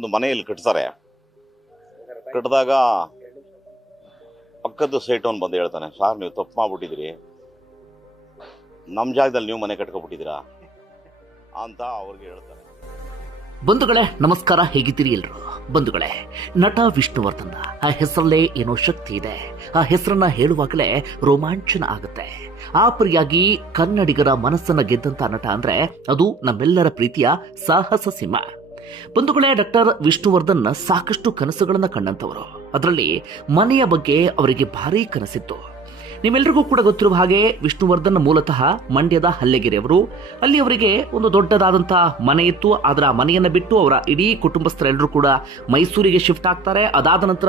ಒಂದು ಮನೆಯಲ್ಲಿ ಕಟ್ತಾರೆ. ಕಟ್ಟಿದಾಗ ಪಕ್ಕದ ಸೈಟ್ ಅವ್ನು ಬಂದು ಹೇಳ್ತಾನೆ, ಸಾರ್ ನೀವು ತಪ್ಪು ಮಾಡಿಬಿಟ್ಟಿದ್ರಿ ನಮ್ಮ ಜಾಗದಲ್ಲಿ ನೀವು ಮನೆ ಕಟ್ಕೊಬಿಟ್ಟಿದ್ದೀರಾ? ಅಂತ ಅವ್ರಿಗೆ ಹೇಳ್ತಾರೆ. ಬಂಧುಗಳೇ, ನಮಸ್ಕಾರ, ಹೇಗಿದ್ದೀರಿ ಎಲ್ರು? ಬಂಧುಗಳೇ, ನಟ ವಿಷ್ಣುವರ್ಧನ್, ಆ ಹೆಸರಲ್ಲೇ ಏನೋ ಶಕ್ತಿ ಇದೆ. ಆ ಹೆಸರನ್ನ ಹೇಳುವಾಗಲೇ ರೋಮಾಂಚನ ಆಗುತ್ತೆ. ಆ ಪರಿಯಾಗಿ ಕನ್ನಡಿಗರ ಮನಸ್ಸನ್ನ ಗೆದ್ದಂತ ನಟ ಅಂದ್ರೆ ಅದು ನಮ್ಮೆಲ್ಲರ ಪ್ರೀತಿಯ ಸಾಹಸ ಸಿಂಹ ಬಂಧುಗಳೇ ಡಾಕ್ಟರ್ ವಿಷ್ಣುವರ್ಧನ್ ಸಾಕಷ್ಟು ಕನಸುಗಳನ್ನ ಕಂಡಂತವರು. ಅದರಲ್ಲಿ ಮನೆಯ ಬಗ್ಗೆ ಅವರಿಗೆ ಭಾರೀ ಕನಸಿತ್ತು. ನಿಮ್ಮೆಲ್ಲರಿಗೂ ಕೂಡ ಗೊತ್ತಿರುವ ಹಾಗೆ ವಿಷ್ಣುವರ್ಧನ್ ಮೂಲತಃ ಮಂಡ್ಯದ ಹಲ್ಲೆಗೆರೆಯವರು. ಅಲ್ಲಿ ಅವರಿಗೆ ಒಂದು ದೊಡ್ಡದಾದಂತಹ ಮನೆ ಇತ್ತು. ಅದರ ಮನೆಯನ್ನ ಬಿಟ್ಟು ಅವರ ಇಡೀ ಕುಟುಂಬಸ್ಥರೆಲ್ಲರೂ ಕೂಡ ಮೈಸೂರಿಗೆ ಶಿಫ್ಟ್ ಆಗ್ತಾರೆ. ಅದಾದ ನಂತರ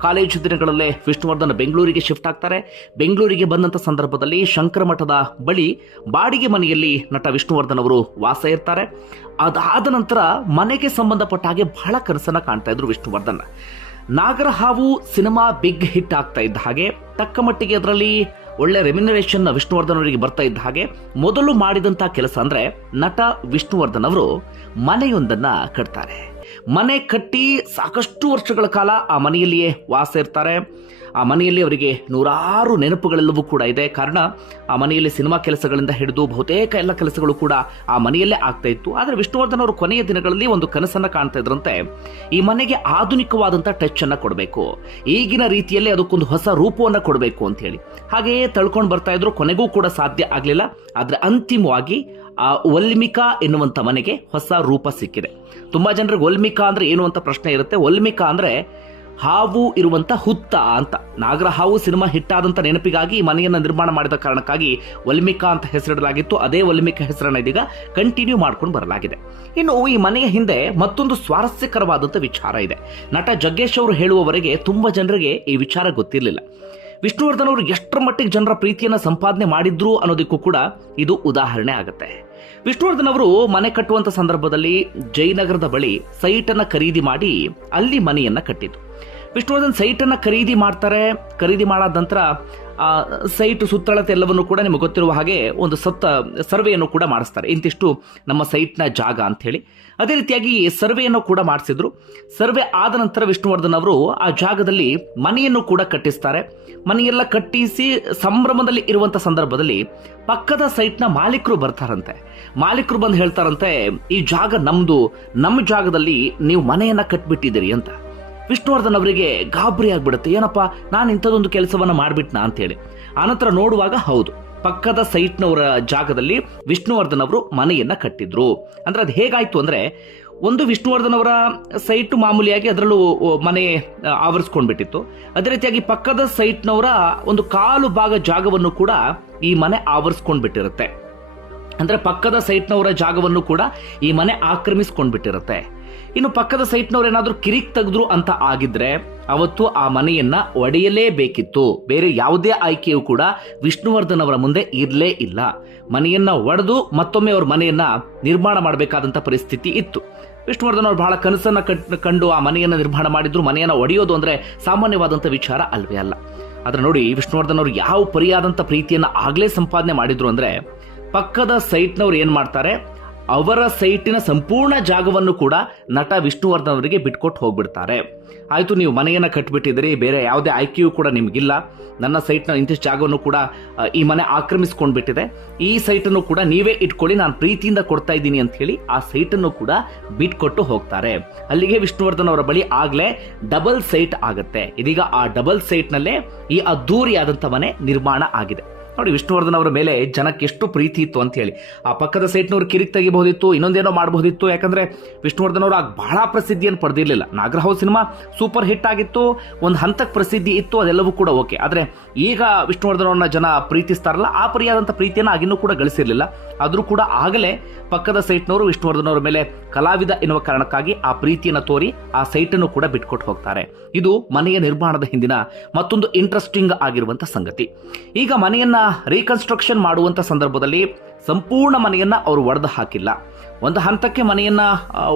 ಕಾಲೇಜು ದಿನಗಳಲ್ಲೇ ವಿಷ್ಣುವರ್ಧನ್ ಬೆಂಗಳೂರಿಗೆ ಶಿಫ್ಟ್ ಆಗ್ತಾರೆ. ಬೆಂಗಳೂರಿಗೆ ಬಂದಂತ ಸಂದರ್ಭದಲ್ಲಿ ಶಂಕರ ಮಠದ ಬಳಿ ಬಾಡಿಗೆ ಮನೆಯಲ್ಲಿ ನಟ ವಿಷ್ಣುವರ್ಧನ್ ಅವರು ವಾಸ ಇರ್ತಾರೆ. ಅದಾದ ನಂತರ ಮನೆಗೆ ಸಂಬಂಧಪಟ್ಟ ಹಾಗೆ ಬಹಳ ಕನಸನ್ನ ಕಾಣ್ತಾ ಇದ್ರು Vishnuvardhan. Nagarahavu cinema big hit ಆಗ್ತಾ ಇದ್ದ ಹಾಗೆ, ತಕ್ಕ ಮಟ್ಟಿಗೆ ಅದರಲ್ಲಿ ಒಳ್ಳೆ ರೆಮ್ಯುನರೇಷನ್ ವಿಷ್ಣುವರ್ಧನ್ ಅವರಿಗೆ ಬರ್ತಾ ಇದ್ದ ಹಾಗೆ, ಮೊದಲು ಮಾಡಿದಂತ ಕೆಲಸ ಅಂದ್ರೆ ನಟ ವಿಷ್ಣುವರ್ಧನ್ ಅವರು ಮನೆಯೊಂದನ್ನ ಕಟ್ತಾರೆ. ಮನೆ ಕಟ್ಟಿ ಸಾಕಷ್ಟು ವರ್ಷಗಳ ಕಾಲ ಆ ಮನೆಯಲ್ಲಿಯೇ ವಾಸ ಇರ್ತಾರೆ. ಆ ಮನೆಯಲ್ಲಿ ಅವರಿಗೆ ನೂರಾರು ನೆನಪುಗಳೆಲ್ಲವೂ ಕೂಡ ಇದೆ. ಕಾರಣ, ಆ ಮನೆಯಲ್ಲಿ ಸಿನಿಮಾ ಕೆಲಸಗಳಿಂದ ಹಿಡಿದು ಬಹುತೇಕ ಎಲ್ಲ ಕೆಲಸಗಳು ಕೂಡ ಆ ಮನೆಯಲ್ಲೇ ಆಗ್ತಾ ಇತ್ತು. ಆದರೆ ವಿಷ್ಣುವರ್ಧನ್ ಅವರು ಕೊನೆಯ ದಿನಗಳಲ್ಲಿ ಒಂದು ಕನಸನ್ನು ಕಾಣ್ತಾ ಇದ್ರಂತೆ. ಈ ಮನೆಗೆ ಆಧುನಿಕವಾದಂಥ ಟಚ್ ಅನ್ನು ಕೊಡಬೇಕು. ಈಗಿನ ರೀತಿಯಲ್ಲಿ ಅದಕ್ಕೊಂದು ಹೊಸ ರೂಪವನ್ನು ಕೊಡಬೇಕು ಅಂತ ಹೇಳಿ. ಹಾಗೆಯೇ ತಳ್ಕೊಂಡು ಬರ್ತಾ ಇದ್ರು, ಕೊನೆಗೂ ಕೂಡ ಸಾಧ್ಯ ಆಗಲಿಲ್ಲ. ಆದರೆ ಅಂತಿಮವಾಗಿ ಆ ಒಲ್ಮಿಕಾ ಎನ್ನುವಂಥ ಮನೆಗೆ ಹೊಸ ರೂಪ ಸಿಕ್ಕಿದೆ. ತುಂಬಾ ಜನರಿಗೆ ಒಲ್ಮಿಕಾ ಅಂದ್ರೆ ಏನು ಅಂತ ಪ್ರಶ್ನೆ ಇರುತ್ತೆ. ಒಲ್ಮಿಕಾ ಅಂದ್ರೆ ಹಾವು ಇರುವಂತ ಹುತ್ತ ಅಂತ. ನಾಗರ ಹಾವು ಸಿನಿಮಾ ಹಿಟ್ ಆದಂತ ನೆನಪಿಗಾಗಿ ಮನೆಯನ್ನ ನಿರ್ಮಾಣ ಮಾಡಿದ ಕಾರಣಕ್ಕಾಗಿ ವಲ್ಮಿಕಾ ಅಂತ ಹೆಸರಿಡಲಾಗಿತ್ತು. ಅದೇ ವಲ್ಮಿಕ ಹೆಸರನ್ನ ಇದೀಗ ಕಂಟಿನ್ಯೂ ಮಾಡ್ಕೊಂಡು ಬರಲಾಗಿದೆ. ಇನ್ನು ಈ ಮನೆಯ ಹಿಂದೆ ಮತ್ತೊಂದು ಸ್ವಾರಸ್ಯಕರವಾದಂತ ವಿಚಾರ ಇದೆ. ನಟ ಜಗ್ಗೇಶ್ ಅವರು ಹೇಳುವವರೆಗೆ ತುಂಬಾ ಜನರಿಗೆ ಈ ವಿಚಾರ ಗೊತ್ತಿರಲಿಲ್ಲ. ವಿಷ್ಣುವರ್ಧನ್ ಅವರು ಎಷ್ಟರ ಮಟ್ಟಿಗೆ ಜನರ ಪ್ರೀತಿಯನ್ನ ಸಂಪಾದನೆ ಮಾಡಿದ್ರು ಅನ್ನೋದಕ್ಕೂ ಕೂಡ ಇದು ಉದಾಹರಣೆ ಆಗುತ್ತೆ. ವಿಷ್ಣುವರ್ಧನ್ ಅವರು ಮನೆ ಕಟ್ಟುವಂತ ಸಂದರ್ಭದಲ್ಲಿ ಜಯನಗರದ ಬಳಿ ಸೈಟ್ ಅನ್ನ ಖರೀದಿ ಮಾಡಿ ಅಲ್ಲಿ ಮನೆಯನ್ನ ಕಟ್ಟಿದ್ದು. ವಿಷ್ಣುವರ್ಧನ್ ಸೈಟ್ ಅನ್ನ ಖರೀದಿ ಮಾಡ್ತಾರೆ. ಖರೀದಿ ಮಾಡಾದ ನಂತರ ಆ ಸೈಟ್ ಸುತ್ತಳತೆ ಎಲ್ಲವನ್ನು ಕೂಡ ನಿಮಗೆ ಗೊತ್ತಿರುವ ಹಾಗೆ ಒಂದು ಸತ್ತ ಸರ್ವೆಯನ್ನು ಕೂಡ ಮಾಡಿಸ್ತಾರೆ. ಇಂತಿಷ್ಟು ನಮ್ಮ ಸೈಟ್ನ ಜಾಗ ಅಂತ ಹೇಳಿ ಅದೇ ರೀತಿಯಾಗಿ ಸರ್ವೆಯನ್ನು ಕೂಡ ಮಾಡಿಸಿದ್ರು. ಸರ್ವೆ ಆದ ನಂತರ ವಿಷ್ಣುವರ್ಧನ್ ಅವರು ಆ ಜಾಗದಲ್ಲಿ ಮನೆಯನ್ನು ಕೂಡ ಕಟ್ಟಿಸ್ತಾರೆ. ಮನೆಯೆಲ್ಲ ಕಟ್ಟಿಸಿ ಸಂಭ್ರಮದಲ್ಲಿ ಇರುವಂತ ಸಂದರ್ಭದಲ್ಲಿ ಪಕ್ಕದ ಸೈಟ್ನ ಮಾಲೀಕರು ಬರ್ತಾರಂತೆ. ಮಾಲೀಕರು ಬಂದು ಹೇಳ್ತಾರಂತೆ, ಈ ಜಾಗ ನಮ್ಮದು ನಮ್ಮ ಜಾಗದಲ್ಲಿ ನೀವು ಮನೆಯನ್ನ ಕಟ್ಬಿಟ್ಟಿದ್ದೀರಿ ಅಂತ. ವಿಷ್ಣುವರ್ಧನ್ ಅವರಿಗೆ ಗಾಬರಿ ಆಗ್ಬಿಡುತ್ತೆ. ಏನಪ್ಪ, ನಾನು ಇಂಥದ್ದೊಂದು ಕೆಲಸವನ್ನು ಮಾಡಿಬಿಟ್ನಾ ಅಂತೇಳಿ. ಆನಂತರ ನೋಡುವಾಗ ಹೌದು, ಪಕ್ಕದ ಸೈಟ್ನವರ ಜಾಗದಲ್ಲಿ ವಿಷ್ಣುವರ್ಧನ್ ಅವರು ಮನೆಯನ್ನ ಕಟ್ಟಿದ್ರು. ಅಂದ್ರೆ ಅದು ಹೇಗಾಯ್ತು ಅಂದ್ರೆ, ಒಂದು ವಿಷ್ಣುವರ್ಧನ್ ಅವರ ಸೈಟ್ ಮಾಮೂಲಿಯಾಗಿ ಅದರಲ್ಲೂ ಮನೆ ಆವರಿಸ್ಕೊಂಡ್ಬಿಟ್ಟಿತ್ತು. ಅದೇ ರೀತಿಯಾಗಿ ಪಕ್ಕದ ಸೈಟ್ನವರ ಒಂದು ಕಾಲು ಭಾಗ ಜಾಗವನ್ನು ಕೂಡ ಈ ಮನೆ ಆವರಿಸ್ಕೊಂಡ್ಬಿಟ್ಟಿರುತ್ತೆ. ಅಂದ್ರೆ ಪಕ್ಕದ ಸೈಟ್ನವರ ಜಾಗವನ್ನು ಕೂಡ ಈ ಮನೆ ಆಕ್ರಮಿಸ್ಕೊಂಡ್ಬಿಟ್ಟಿರುತ್ತೆ. ಇನ್ನು ಪಕ್ಕದ ಸೈಟ್ನವ್ರು ಏನಾದರೂ ಕಿರಿಕ್ ತೆಗೆದ್ರು ಅಂತ ಆಗಿದ್ರೆ ಅವತ್ತು ಆ ಮನೆಯನ್ನ ಒಡೆಯಲೇಬೇಕಿತ್ತು. ಬೇರೆ ಯಾವುದೇ ಆಯ್ಕೆಯು ಕೂಡ ವಿಷ್ಣುವರ್ಧನ್ ಅವರ ಮುಂದೆ ಇರಲೇ ಇಲ್ಲ. ಮನೆಯನ್ನ ಒಡೆದು ಮತ್ತೊಮ್ಮೆ ಅವ್ರ ಮನೆಯನ್ನ ನಿರ್ಮಾಣ ಮಾಡಬೇಕಾದಂತ ಪರಿಸ್ಥಿತಿ ಇತ್ತು. ವಿಷ್ಣುವರ್ಧನ್ ಅವರು ಬಹಳ ಕನಸನ್ನ ಕಂಡು ಆ ಮನೆಯನ್ನ ನಿರ್ಮಾಣ ಮಾಡಿದ್ರು. ಮನೆಯನ್ನ ಒಡೆಯೋದು ಅಂದ್ರೆ ಸಾಮಾನ್ಯವಾದಂತ ವಿಚಾರ ಅಲ್ವೇ ಅಲ್ಲ. ಆದ್ರೆ ನೋಡಿ, ವಿಷ್ಣುವರ್ಧನ್ ಅವರು ಯಾವ ಪರಿಯಾದಂತ ಪ್ರೀತಿಯನ್ನ ಆಗ್ಲೇ ಸಂಪಾದನೆ ಮಾಡಿದ್ರು ಅಂದ್ರೆ ಪಕ್ಕದ ಸೈಟ್ನವ್ರು ಏನ್ ಮಾಡ್ತಾರೆ? ಅವರ ಸೈಟಿನ ಸಂಪೂರ್ಣ ಜಾಗವನ್ನು ಕೂಡ ನಟ ವಿಷ್ಣುವರ್ಧನ್ ಅವರಿಗೆ ಬಿಟ್ಕೊಟ್ಟು ಹೋಗ್ಬಿಡ್ತಾರೆ. ಆಯಿತು, ನೀವು ಮನೆಯನ್ನ ಕಟ್ಬಿಟ್ಟಿದ್ದೀರಿ, ಬೇರೆ ಯಾವುದೇ ಆಯ್ಕೆಯೂ ಕೂಡ ನಿಮಗಿಲ್ಲ. ನನ್ನ ಸೈಟ್ನ ಇಂತಿಷ್ಟು ಜಾಗವನ್ನು ಕೂಡ ಈ ಮನೆ ಆಕ್ರಮಿಸ್ಕೊಂಡ್ಬಿಟ್ಟಿದೆ. ಈ ಸೈಟನ್ನು ಕೂಡ ನೀವೇ ಇಟ್ಕೊಳ್ಳಿ, ನಾನು ಪ್ರೀತಿಯಿಂದ ಕೊಡ್ತಾ ಇದ್ದೀನಿ ಅಂತ ಹೇಳಿ ಆ ಸೈಟನ್ನು ಕೂಡ ಬಿಟ್ಕೊಟ್ಟು ಹೋಗ್ತಾರೆ. ಅಲ್ಲಿಗೆ ವಿಷ್ಣುವರ್ಧನ್ ಅವರ ಬಳಿ ಆಗಲೇ ಡಬಲ್ ಸೈಟ್ ಆಗುತ್ತೆ. ಇದೀಗ ಆ ಡಬಲ್ ಸೈಟ್ನಲ್ಲೇ ಈ ಅದ್ದೂರಿಯಾದಂಥ ಮನೆ ನಿರ್ಮಾಣ ಆಗಿದೆ. ನೋಡಿ, ವಿಷ್ಣುವರ್ಧನ್ ಅವರ ಮೇಲೆ ಜನಕ್ಕೆ ಎಷ್ಟು ಪ್ರೀತಿ ಇತ್ತು ಅಂತ ಹೇಳಿ. ಆ ಪಕ್ಕದ ಸೈಟ್ನವ್ರು ಕಿರಿಕ್ ತೆಗಿಬಹುದಿತ್ತು, ಇನ್ನೊಂದೇನೋ ಮಾಡಬಹುದಿತ್ತು, ಯಾಕಂದ್ರೆ ವಿಷ್ಣುವರ್ಧನ್ ಅವರು ಆಗ ಬಹಳ ಪ್ರಸಿದ್ಧಿಯನ್ನು ಪಡೆದಿರಲಿಲ್ಲ. ನಾಗರಹೌ ಸಿನಿಮಾ ಸೂಪರ್ ಹಿಟ್ ಆಗಿತ್ತು, ಒಂದು ಹಂತಕ್ಕೆ ಪ್ರಸಿದ್ಧಿ ಇತ್ತು, ಅದೆಲ್ಲವೂ ಕೂಡ ಓಕೆ. ಆದ್ರೆ ಈಗ ವಿಷ್ಣುವರ್ಧನ್ ಅವ್ರನ್ನ ಜನ ಪ್ರೀತಿಸ್ತಾರಲ್ಲ, ಆ ಪರಿಯಾದಂಥ ಪ್ರೀತಿಯನ್ನು ಆಗಿನ್ನೂ ಕೂಡ ಗಳಿಸಿರಲಿಲ್ಲ. ಆದರೂ ಕೂಡ ಆಗಲೇ ಪಕ್ಕದ ಸೈಟ್ನವರು ವಿಷ್ಣುವರ್ಧನ್ ಅವರ ಮೇಲೆ ಕಲಾವಿದ ಎನ್ನುವ ಕಾರಣಕ್ಕಾಗಿ ಆ ಪ್ರೀತಿಯನ್ನು ತೋರಿ ಆ ಸೈಟನ್ನು ಕೂಡ ಬಿಟ್ಕೊಟ್ಟು ಹೋಗ್ತಾರೆ. ಇದು ಮನೆಯ ನಿರ್ಮಾಣದ ಹಿಂದಿನ ಮತ್ತೊಂದು ಇಂಟ್ರೆಸ್ಟಿಂಗ್ ಆಗಿರುವಂಥ ಸಂಗತಿ. ಈಗ ಮನೆಯನ್ನ ರೀಕನ್ಸ್ಟ್ರಕ್ಷನ್ ಮಾಡುವಂತ ಸಂದರ್ಭದಲ್ಲಿ ಸಂಪೂರ್ಣ ಮನೆಯನ್ನ ಅವರು ಒಡೆದು ಹಾಕಿಲ್ಲ. ಒಂದು ಹಂತಕ್ಕೆ ಮನೆಯನ್ನ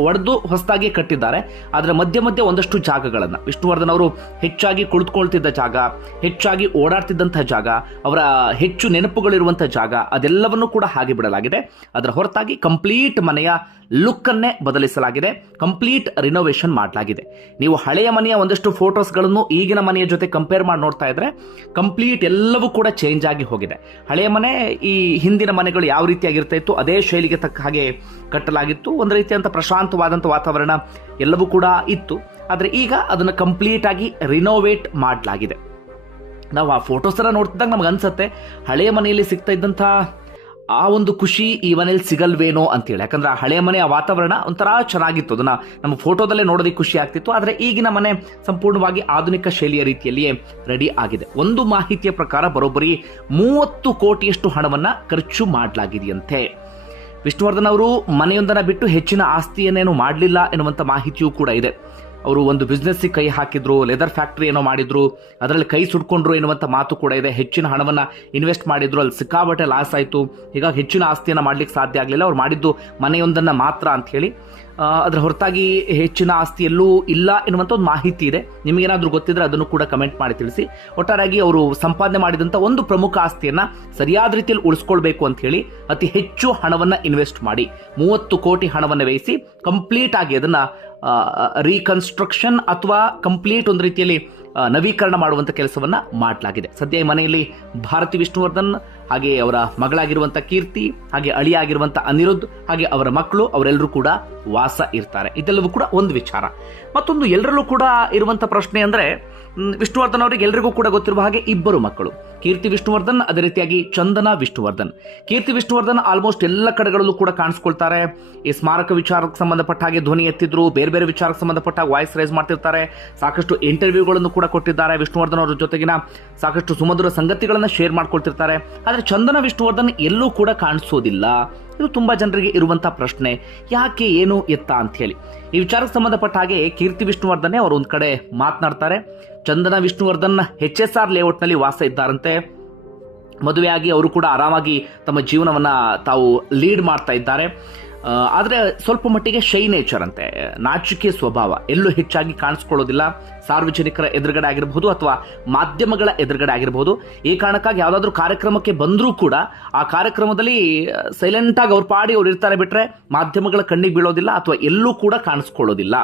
ಒಡೆದು ಹೊಸದಾಗಿ ಕಟ್ಟಿದ್ದಾರೆ. ಆದರೆ ಮಧ್ಯೆ ಮಧ್ಯೆ ಒಂದಷ್ಟು ಜಾಗಗಳನ್ನ. ವಿಷ್ಣುವರ್ಧನ್ ಅವರು ಹೆಚ್ಚಾಗಿ ಕುಳಿತುಕೊಳ್ತಿದ್ದ ಜಾಗ, ಹೆಚ್ಚಾಗಿ ಓಡಾಡ್ತಿದ್ದಂಥ ಜಾಗ, ಅವರ ಹೆಚ್ಚು ನೆನಪುಗಳಿರುವಂಥ ಜಾಗ, ಅದೆಲ್ಲವನ್ನು ಕೂಡ ಹಾಗೆ ಬಿಡಲಾಗಿದೆ. ಅದರ ಹೊರತಾಗಿ ಕಂಪ್ಲೀಟ್ ಮನೆಯ ಲುಕ್ ಅನ್ನೇ ಬದಲಿಸಲಾಗಿದೆ. ಕಂಪ್ಲೀಟ್ ರಿನೋವೇಷನ್ ಮಾಡಲಾಗಿದೆ. ನೀವು ಹಳೆಯ ಮನೆಯ ಒಂದಷ್ಟು ಫೋಟೋಸ್ಗಳನ್ನು ಈಗಿನ ಮನೆಯ ಜೊತೆ ಕಂಪೇರ್ ಮಾಡಿ ನೋಡ್ತಾ ಇದ್ರೆ ಕಂಪ್ಲೀಟ್ ಎಲ್ಲವೂ ಕೂಡ ಚೇಂಜ್ ಆಗಿ ಹೋಗಿದೆ. ಹಳೆಯ ಮನೆ ಈ ಹಿಂದಿನ ಮನೆಗಳು ಯಾವ ರೀತಿಯಾಗಿರ್ತಾ ಇತ್ತು, ಅದೇ ಶೈಲಿಗೆ ತಕ್ಕ ಹಾಗೆ ಕಟ್ಟಲಾಗಿತ್ತು. ಒಂದು ರೀತಿಯಂಥ ಪ್ರಶಾಂತವಾದಂಥ ವಾತಾವರಣ ಎಲ್ಲವೂ ಕೂಡ ಇತ್ತು. ಆದರೆ ಈಗ ಅದನ್ನು ಕಂಪ್ಲೀಟ್ ಆಗಿ ರಿನೋವೇಟ್ ಮಾಡಲಾಗಿದೆ. ನಾವು ಆ ಫೋಟೋಸ್ ಎಲ್ಲ ನೋಡ್ತಿದ್ದಾಗ ನಮ್ಗೆ ಅನ್ಸುತ್ತೆ ಹಳೆಯ ಮನೆಯಲ್ಲಿ ಸಿಗ್ತಾ ಇದ್ದಂಥ ಆ ಒಂದು ಖುಷಿ ಈ ಮನೇಲಿ ಸಿಗಲ್ವೇನೋ ಅಂತೇಳಿ. ಯಾಕಂದ್ರೆ ಆ ಹಳೆಯ ಮನೆಯ ವಾತಾವರಣ ಒಂಥರ ಚೆನ್ನಾಗಿತ್ತು. ಅದನ್ನ ನಮ್ಮ ಫೋಟೋದಲ್ಲೇ ನೋಡೋದಕ್ಕೆ ಖುಷಿ ಆಗ್ತಿತ್ತು. ಆದರೆ ಈಗಿನ ಮನೆ ಸಂಪೂರ್ಣವಾಗಿ ಆಧುನಿಕ ಶೈಲಿಯ ರೀತಿಯಲ್ಲಿಯೇ ರೆಡಿ ಆಗಿದೆ. ಒಂದು ಮಾಹಿತಿಯ ಪ್ರಕಾರ ಬರೋಬ್ಬರಿ ಮೂವತ್ತು ಕೋಟಿಯಷ್ಟು ಹಣವನ್ನ ಖರ್ಚು ಮಾಡಲಾಗಿದೆಯಂತೆ. ವಿಷ್ಣುವರ್ಧನ್ ಅವರು ಮನೆಯೊಂದನ್ನು ಬಿಟ್ಟು ಹೆಚ್ಚಿನ ಆಸ್ತಿಯನ್ನೇನು ಮಾಡಲಿಲ್ಲ ಎನ್ನುವಂಥ ಮಾಹಿತಿಯೂ ಕೂಡ ಇದೆ. ಅವರು ಒಂದು ಬಿಸ್ನೆಸ್ಸಿಗೆ ಕೈ ಹಾಕಿದ್ರು ಲೆದರ್ ಫ್ಯಾಕ್ಟರಿ ಏನೋ ಮಾಡಿದ್ರು, ಅದರಲ್ಲಿ ಕೈ ಸುಟ್ಕೊಂಡ್ರು ಎನ್ನುವಂಥ ಮಾತು ಕೂಡ ಇದೆ. ಹೆಚ್ಚಿನ ಹಣವನ್ನ ಇನ್ವೆಸ್ಟ್ ಮಾಡಿದ್ರು, ಅಲ್ಲಿ ಸಿಕ್ಕಾಬಟ್ಟೆ ಲಾಸ್ ಆಯಿತು. ಹೀಗಾಗಿ ಹೆಚ್ಚಿನ ಆಸ್ತಿಯನ್ನ ಮಾಡ್ಲಿಕ್ಕೆ ಸಾಧ್ಯ ಆಗಲಿಲ್ಲ. ಅವ್ರು ಮಾಡಿದ್ದು ಮನೆಯೊಂದನ್ನ ಮಾತ್ರ ಅಂತ ಹೇಳಿ ಅದರ ಹೊರತಾಗಿ ಹೆಚ್ಚಿನ ಆಸ್ತಿ ಎಲ್ಲೂ ಇಲ್ಲ ಎನ್ನುವಂಥ ಒಂದು ಮಾಹಿತಿ ಇದೆ. ನಿಮಗೇನಾದರೂ ಗೊತ್ತಿದ್ರೆ ಅದನ್ನು ಕೂಡ ಕಮೆಂಟ್ ಮಾಡಿ ತಿಳಿಸಿ. ಒಟ್ಟಾರಾಗಿ ಅವರು ಸಂಪಾದನೆ ಮಾಡಿದಂತ ಒಂದು ಪ್ರಮುಖ ಆಸ್ತಿಯನ್ನ ಸರಿಯಾದ ರೀತಿಯಲ್ಲಿ ಉಳಿಸ್ಕೊಳ್ಬೇಕು ಅಂತ ಹೇಳಿ ಅತಿ ಹೆಚ್ಚು ಹಣವನ್ನ ಇನ್ವೆಸ್ಟ್ ಮಾಡಿ. ಮೂವತ್ತು ಕೋಟಿ ಹಣವನ್ನ ವ್ಯಯಿಸಿ ಕಂಪ್ಲೀಟ್ ಆಗಿ ಅದನ್ನ ರೀಕನ್ಸ್ಟ್ರಕ್ಷನ್ ಅಥವಾ ಕಂಪ್ಲೀಟ್ ಒಂದು ರೀತಿಯಲ್ಲಿ ನವೀಕರಣ ಮಾಡುವಂತ ಕೆಲಸವನ್ನ ಮಾಡಲಾಗಿದೆ. ಸದ್ಯ ಈ ಮನೆಯಲ್ಲಿ ಭಾರತಿ ವಿಷ್ಣುವರ್ಧನ್ ಹಾಗೆ ಅವರ ಮಗಳಾಗಿರುವಂತ ಕೀರ್ತಿ, ಹಾಗೆ ಅಳಿಯಾಗಿರುವಂತ ಅನಿರುದ್ಧ, ಹಾಗೆ ಅವರ ಮಕ್ಕಳು, ಅವರೆಲ್ಲರೂ ಕೂಡ ವಾಸ ಇರ್ತಾರೆ. ಇದೆಲ್ಲವೂ ಕೂಡ ಒಂದು ವಿಚಾರ. ಮತ್ತೊಂದು ಎಲ್ಲರಲ್ಲೂ ಕೂಡ ಇರುವಂತ ಪ್ರಶ್ನೆ ಅಂದ್ರೆ ವಿಷ್ಣುವರ್ಧನ್ ಅವರಿಗೆ ಎಲ್ಲರಿಗೂ ಕೂಡ ಗೊತ್ತಿರುವ ಹಾಗೆ ಇಬ್ಬರು ಮಕ್ಕಳು. ಕೀರ್ತಿ ವಿಷ್ಣುವರ್ಧನ್, ಅದೇ ರೀತಿಯಾಗಿ ಚಂದನ ವಿಷ್ಣುವರ್ಧನ್. ಕೀರ್ತಿ ವಿಷ್ಣುವರ್ಧನ್ ಆಲ್ಮೋಸ್ಟ್ ಎಲ್ಲ ಕಡೆಗಳಲ್ಲೂ ಕೂಡ ಕಾಣಿಸ್ಕೊಳ್ತಾರೆ. ಈ ಸ್ಮಾರಕ ವಿಚಾರಕ್ಕೆ ಸಂಬಂಧಪಟ್ಟ ಹಾಗೆ ಧ್ವನಿ ಎತ್ತಿದ್ರು, ಬೇರೆ ಬೇರೆ ವಿಚಾರಕ್ಕೆ ಸಂಬಂಧಪಟ್ಟ ವಾಯ್ಸ್ ರೈಸ್ ಮಾಡ್ತಿರ್ತಾರೆ. ಸಾಕಷ್ಟು ಇಂಟರ್ವ್ಯೂಗಳನ್ನು ಕೂಡ ಕೊಟ್ಟಿದ್ದಾರೆ ವಿಷ್ಣುವರ್ಧನ್ ಅವರ ಜೊತೆಗಿನ. ಸಾಕಷ್ಟು ಸುಮಧುರ ಸಂಗತಿಗಳನ್ನು ಶೇರ್ ಮಾಡ್ಕೊಳ್ತಿರ್ತಾರೆ. ಆದರೆ ಚಂದನ ವಿಷ್ಣುವರ್ಧನ್ ಎಲ್ಲೂ ಕೂಡ ಕಾಣಿಸೋದಿಲ್ಲ. ಇದು ತುಂಬಾ ಜನರಿಗೆ ಇರುವಂತಹ ಪ್ರಶ್ನೆ. ಯಾಕೆ ಏನು ಎತ್ತ ಅಂತ ಹೇಳಿ. ಈ ವಿಚಾರಕ್ಕೆ ಸಂಬಂಧಪಟ್ಟ ಹಾಗೆ ಕೀರ್ತಿ ವಿಷ್ಣುವರ್ಧನೆ ಅವರು ಒಂದ್ ಕಡೆ ಮಾತನಾಡ್ತಾರೆ. Chandana Vishnuvardhan H S R ಲೇಔಟ್ನಲ್ಲಿ ವಾಸ ಇದ್ದಾರಂತೆ. ಮದುವೆಯಾಗಿ ಅವರು ಕೂಡ ಆರಾಮಾಗಿ ತಮ್ಮ ಜೀವನವನ್ನ ತಾವು ಲೀಡ್ ಮಾಡ್ತಾ ಇದ್ದಾರೆ. ಆದ್ರೆ ಸ್ವಲ್ಪ ಮಟ್ಟಿಗೆ ಶೈ ನೇಚರ್ ಅಂತೆ. ನಾಚಿಕೆ ಸ್ವಭಾವ ಎಲ್ಲೂ ಹೆಚ್ಚಾಗಿ ಕಾಣಿಸ್ಕೊಳ್ಳೋದಿಲ್ಲ. ಸಾರ್ವಜನಿಕರ ಎದುರುಗಡೆ ಆಗಿರಬಹುದು ಅಥವಾ ಮಾಧ್ಯಮಗಳ ಎದುರುಗಡೆ ಆಗಿರಬಹುದು. ಈ ಕಾರಣಕ್ಕಾಗಿ ಯಾವುದಾದ್ರೂ ಕಾರ್ಯಕ್ರಮಕ್ಕೆ ಬಂದರೂ ಕೂಡ ಆ ಕಾರ್ಯಕ್ರಮದಲ್ಲಿ ಸೈಲೆಂಟ್ ಆಗಿ ಅವ್ರ ಪಾಡಿ ಅವ್ರು ಇರ್ತಾರೆ ಬಿಟ್ರೆ ಮಾಧ್ಯಮಗಳ ಕಣ್ಣಿಗೆ ಬೀಳೋದಿಲ್ಲ ಅಥವಾ ಎಲ್ಲೂ ಕೂಡ ಕಾಣಿಸ್ಕೊಳ್ಳೋದಿಲ್ಲ.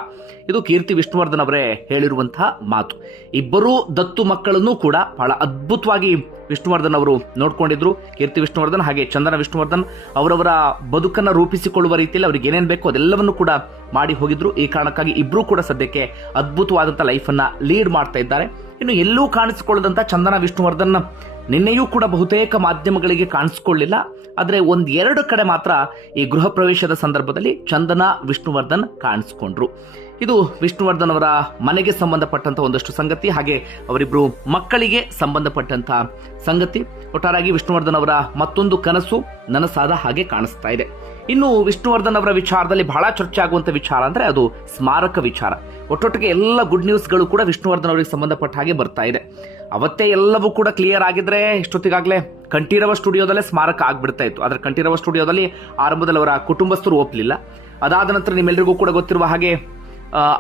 ಇದು ಕೀರ್ತಿ ವಿಷ್ಣುವರ್ಧನ್ ಅವರೇ ಹೇಳಿರುವಂತಹ ಮಾತು. ಇಬ್ಬರೂ ದತ್ತು ಮಕ್ಕಳನ್ನು ಕೂಡ ಬಹಳ ಅದ್ಭುತವಾಗಿ ವಿಷ್ಣುವರ್ಧನ್ ಅವರು ನೋಡ್ಕೊಂಡಿದ್ರು. ಕೀರ್ತಿ ವಿಷ್ಣುವರ್ಧನ್ ಹಾಗೆ ಚಂದನ ವಿಷ್ಣುವರ್ಧನ್ ಅವರವರ ಬದುಕನ್ನ ರೂಪಿಸಿಕೊಳ್ಳುವ ರೀತಿಯಲ್ಲಿ ಅವ್ರಿಗೆ ಏನೇನು ಬೇಕೋ ಅದೆಲ್ಲವನ್ನು ಕೂಡ ಮಾಡಿ ಹೋಗಿದ್ರು. ಈ ಕಾರಣಕ್ಕಾಗಿ ಇಬ್ಬರೂ ಕೂಡ ಸದ್ಯಕ್ಕೆ ಅದ್ಭುತವಾದಂಥ ಲೈಫ್ ಅನ್ನ ಲೀಡ್ ಮಾಡ್ತಾ ಇದ್ದಾರೆ. ಇನ್ನು ಎಲ್ಲೂ ಕಾಣಿಸಿಕೊಳ್ಳದಂತ ಚಂದನ ವಿಷ್ಣುವರ್ಧನ್ ನಿನ್ನೆಯೂ ಕೂಡ ಬಹುತೇಕ ಮಾಧ್ಯಮಗಳಿಗೆ ಕಾಣಿಸ್ಕೊಳ್ಳಿಲ್ಲ. ಆದರೆ ಒಂದ್ ಎರಡು ಕಡೆ ಮಾತ್ರ ಈ ಗೃಹ ಪ್ರವೇಶದ ಸಂದರ್ಭದಲ್ಲಿ ಚಂದನ ವಿಷ್ಣುವರ್ಧನ್ ಕಾಣಿಸಿಕೊಂಡ್ರು. ಇದು ವಿಷ್ಣುವರ್ಧನ್ ಅವರ ಮನೆಗೆ ಸಂಬಂಧಪಟ್ಟಂತ ಒಂದಷ್ಟು ಸಂಗತಿ, ಹಾಗೆ ಅವರಿಬ್ರು ಮಕ್ಕಳಿಗೆ ಸಂಬಂಧಪಟ್ಟಂತ ಸಂಗತಿ. ಒಟ್ಟಾರಾಗಿ ವಿಷ್ಣುವರ್ಧನ್ ಅವರ ಮತ್ತೊಂದು ಕನಸು ನನಸಾದ ಹಾಗೆ ಕಾಣಿಸ್ತಾ ಇದೆ. ಇನ್ನು ವಿಷ್ಣುವರ್ಧನ್ ಅವರ ವಿಚಾರದಲ್ಲಿ ಬಹಳ ಚರ್ಚೆ ಆಗುವಂತ ವಿಚಾರ ಅಂದ್ರೆ ಅದು ಸ್ಮಾರಕ ವಿಚಾರ. ಒಟ್ಟೊಟ್ಟಿಗೆ ಎಲ್ಲ ಗುಡ್ ನ್ಯೂಸ್ಗಳು ಕೂಡ ವಿಷ್ಣುವರ್ಧನ್ ಅವರಿಗೆ ಸಂಬಂಧಪಟ್ಟ ಹಾಗೆ ಬರ್ತಾ ಇದೆ. ಅವತ್ತೇ ಎಲ್ಲವೂ ಕೂಡ ಕ್ಲಿಯರ್ ಆಗಿದ್ರೆ ಇಷ್ಟೊತ್ತಿಗಾಗಲೇ ಕಂಠೀರವ ಸ್ಟುಡಿಯೋದಲ್ಲೇ ಸ್ಮಾರಕ ಆಗ್ಬಿಡ್ತಾ ಇತ್ತು. ಆದ್ರೆ ಕಂಠೀರವ ಸ್ಟುಡಿಯೋದಲ್ಲಿ ಆರಂಭದಲ್ಲಿ ಅವರ ಕುಟುಂಬಸ್ಥರು ಒಪ್ಪಲಿಲ್ಲ ಅದಾದ ನಂತರ ನಿಮ್ಮೆಲ್ಲರಿಗೂ ಕೂಡ ಗೊತ್ತಿರುವ ಹಾಗೆ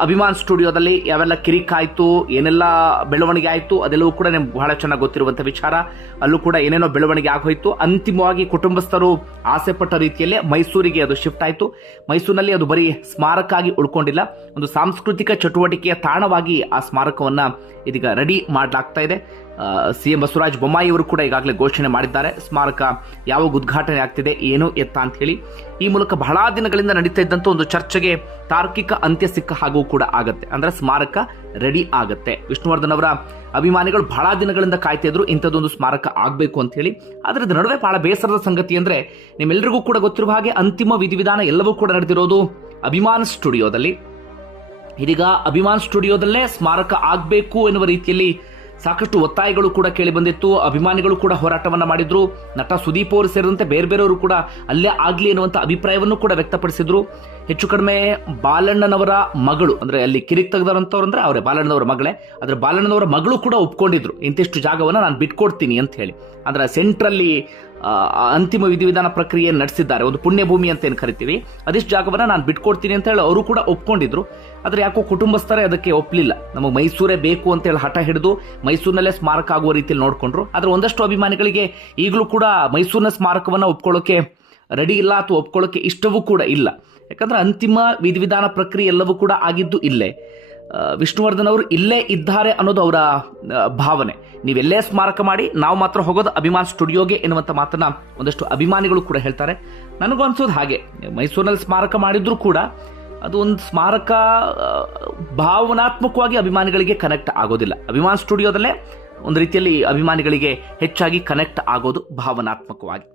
ಅಭಿಮಾನ್ ಸ್ಟುಡಿಯೋದಲ್ಲಿ ಯಾವೆಲ್ಲ ಕಿರಿಕ್ ಆಯಿತು ಏನೆಲ್ಲ ಬೆಳವಣಿಗೆ ಆಯಿತು, ಅದೆಲ್ಲವೂ ಕೂಡ ನಿಮ್ಗೆ ಬಹಳ ಚೆನ್ನಾಗಿ ಗೊತ್ತಿರುವಂತ ವಿಚಾರ. ಅಲ್ಲೂ ಕೂಡ ಏನೇನೋ ಬೆಳವಣಿಗೆ ಆಗೋಯ್ತು. ಅಂತಿಮವಾಗಿ ಕುಟುಂಬಸ್ಥರು ಆಸೆ ಪಟ್ಟ ರೀತಿಯಲ್ಲೇ ಮೈಸೂರಿಗೆ ಅದು ಶಿಫ್ಟ್ ಆಯ್ತು. ಮೈಸೂರಿನಲ್ಲಿ ಅದು ಬರೀ ಸ್ಮಾರಕ ಆಗಿ ಉಳ್ಕೊಂಡಿಲ್ಲ. ಒಂದು ಸಾಂಸ್ಕೃತಿಕ ಚಟುವಟಿಕೆಯ ತಾಣವಾಗಿ ಆ ಸ್ಮಾರಕವನ್ನ ಇದೀಗ ರೆಡಿ ಮಾಡಲಾಗ್ತಾ ಇದೆ. ಸಿಎಂ ಬಸವರಾಜ ಬೊಮ್ಮಾಯಿ ಅವರು ಕೂಡ ಈಗಾಗಲೇ ಘೋಷಣೆ ಮಾಡಿದ್ದಾರೆ. ಸ್ಮಾರಕ ಯಾವಾಗ ಉದ್ಘಾಟನೆ ಆಗ್ತಿದೆ, ಏನು ಎತ್ತ ಅಂತ ಹೇಳಿ. ಈ ಮೂಲಕ ಬಹಳ ದಿನಗಳಿಂದ ನಡೀತಾ ಇದ್ದಂತ ಒಂದು ಚರ್ಚೆಗೆ ತಾರ್ಕಿಕ ಅಂತ್ಯ ಸಿಕ್ಕ ಹಾಗೂ ಕೂಡ ಆಗತ್ತೆ. ಅಂದ್ರೆ ಸ್ಮಾರಕ ರೆಡಿ ಆಗುತ್ತೆ. ವಿಷ್ಣುವರ್ಧನ್ ಅವರ ಅಭಿಮಾನಿಗಳು ಬಹಳ ದಿನಗಳಿಂದ ಕಾಯ್ತಾ ಇದ್ರು, ಇಂಥದ್ದೊಂದು ಸ್ಮಾರಕ ಆಗಬೇಕು ಅಂತ ಹೇಳಿ. ಅದರ ನಡುವೆ ಬಹಳ ಬೇಸರದ ಸಂಗತಿ ಅಂದ್ರೆ ನಿಮ್ಮೆಲ್ಲರಿಗೂ ಕೂಡ ಗೊತ್ತಿರುವ ಹಾಗೆ ಅಂತಿಮ ವಿಧಿವಿಧಾನ ಎಲ್ಲವೂ ಕೂಡ ನಡೆದಿರೋದು ಅಭಿಮಾನ್ ಸ್ಟುಡಿಯೋದಲ್ಲಿ. ಇದೀಗ ಅಭಿಮಾನ್ ಸ್ಟುಡಿಯೋದಲ್ಲೇ ಸ್ಮಾರಕ ಆಗಬೇಕು ಎನ್ನುವ ರೀತಿಯಲ್ಲಿ ಸಾಕಷ್ಟು ಒತ್ತಾಯಗಳು ಕೂಡ ಕೇಳಿ ಬಂದಿತ್ತು, ಅಭಿಮಾನಿಗಳು ಕೂಡ ಹೋರಾಟವನ್ನ ಮಾಡಿದ್ರು. ನಟ ಸುದೀಪ್ ಅವರು ಸೇರಿದಂತೆ ಬೇರೆ ಬೇರೆಯವರು ಕೂಡ ಅಲ್ಲೇ ಆಗ್ಲಿ ಎನ್ನುವಂತ ಅಭಿಪ್ರಾಯವನ್ನು ಕೂಡ ವ್ಯಕ್ತಪಡಿಸಿದ್ರು. ಹೆಚ್ಚು ಕಡಿಮೆ ಬಾಲಣ್ಣನವರ ಮಗಳು, ಅಂದ್ರೆ ಅಲ್ಲಿ ಕಿರಿಕ್ ತೆಗೆದರಂತವ್ರು ಅಂದ್ರೆ ಅವರೇ, ಬಾಲಣ್ಣನವರ ಮಗಳೇ. ಆದ್ರೆ ಬಾಲಣ್ಣನವರ ಮಗಳು ಕೂಡ ಒಪ್ಕೊಂಡಿದ್ರು. ಇಂತಿಷ್ಟು ಜಾಗವನ್ನು ನಾನು ಬಿಟ್ಕೊಡ್ತೀನಿ ಅಂತ ಹೇಳಿ. ಅಂದ್ರೆ ಸೆಂಟ್ರಲ್ಲಿ ಅಂತಿಮ ವಿಧಿವಿಧಾನ ಪ್ರಕ್ರಿಯೆ ನಡೆಸಿದ್ದಾರೆ. ಒಂದು ಪುಣ್ಯಭೂಮಿ ಅಂತ ಏನು ಕರಿತೀವಿ? ಅದಿಷ್ಟು ಜಾಗವನ್ನು ನಾನು ಬಿಟ್ಕೊಡ್ತೀನಿ ಅಂತ ಹೇಳಿ ಅವರು ಕೂಡ ಒಪ್ಕೊಂಡಿದ್ರು. ಆದರೆ ಯಾಕೋ ಕುಟುಂಬಸ್ಥರೇ ಅದಕ್ಕೆ ಒಪ್ಪಲಿಲ್ಲ ನಮಗೆ ಮೈಸೂರೇ ಬೇಕು ಅಂತ ಹೇಳಿ ಹಠ ಹಿಡಿದು ಮೈಸೂರಿನಲ್ಲೇ ಸ್ಮಾರಕ ಆಗುವ ರೀತಿಯಲ್ಲಿ ನೋಡಿಕೊಂಡ್ರು. ಆದರೆ ಒಂದಷ್ಟು ಅಭಿಮಾನಿಗಳಿಗೆ ಈಗಲೂ ಕೂಡ ಮೈಸೂರಿನ ಸ್ಮಾರಕವನ್ನು ಒಪ್ಕೊಳ್ಳೋಕೆ ರೆಡಿ ಇಲ್ಲ ಅಥವಾ ಒಪ್ಕೊಳ್ಳೋಕೆ ಇಷ್ಟವೂ ಕೂಡ ಇಲ್ಲ. ಯಾಕಂದ್ರೆ ಅಂತಿಮ ವಿಧಿವಿಧಾನ ಪ್ರಕ್ರಿಯೆ ಎಲ್ಲವೂ ಕೂಡ ಆಗಿದ್ದು ಇಲ್ಲೇ. ವಿಷ್ಣುವರ್ಧನ್ ಅವರು ಇಲ್ಲೇ ಇದ್ದಾರೆ ಅನ್ನೋದು ಅವರ ಭಾವನೆ. ನೀವೆಲ್ಲೇ ಸ್ಮಾರಕ ಮಾಡಿ, ನಾವು ಮಾತ್ರ ಹೋಗೋದು ಅಭಿಮಾನ್ ಸ್ಟುಡಿಯೋಗೆ ಎನ್ನುವಂತ ಮಾತನ್ನ ಒಂದಷ್ಟು ಅಭಿಮಾನಿಗಳು ಕೂಡ ಹೇಳ್ತಾರೆ. ನನಗೂ ಅನ್ಸೋದು ಹಾಗೆ. ಮೈಸೂರಿನಲ್ಲಿ ಸ್ಮಾರಕ ಮಾಡಿದ್ರು ಕೂಡ ಅದು ಒಂದು ಸ್ಮಾರಕ ಭಾವನಾತ್ಮಕವಾಗಿ ಅಭಿಮಾನಿಗಳಿಗೆ ಕನೆಕ್ಟ್ ಆಗೋದಿಲ್ಲ. ಅಭಿಮಾನ್ ಸ್ಟುಡಿಯೋದಲ್ಲೇ ಒಂದು ರೀತಿಯಲ್ಲಿ ಅಭಿಮಾನಿಗಳಿಗೆ ಹೆಚ್ಚಾಗಿ ಕನೆಕ್ಟ್ ಆಗೋದು ಭಾವನಾತ್ಮಕವಾಗಿ.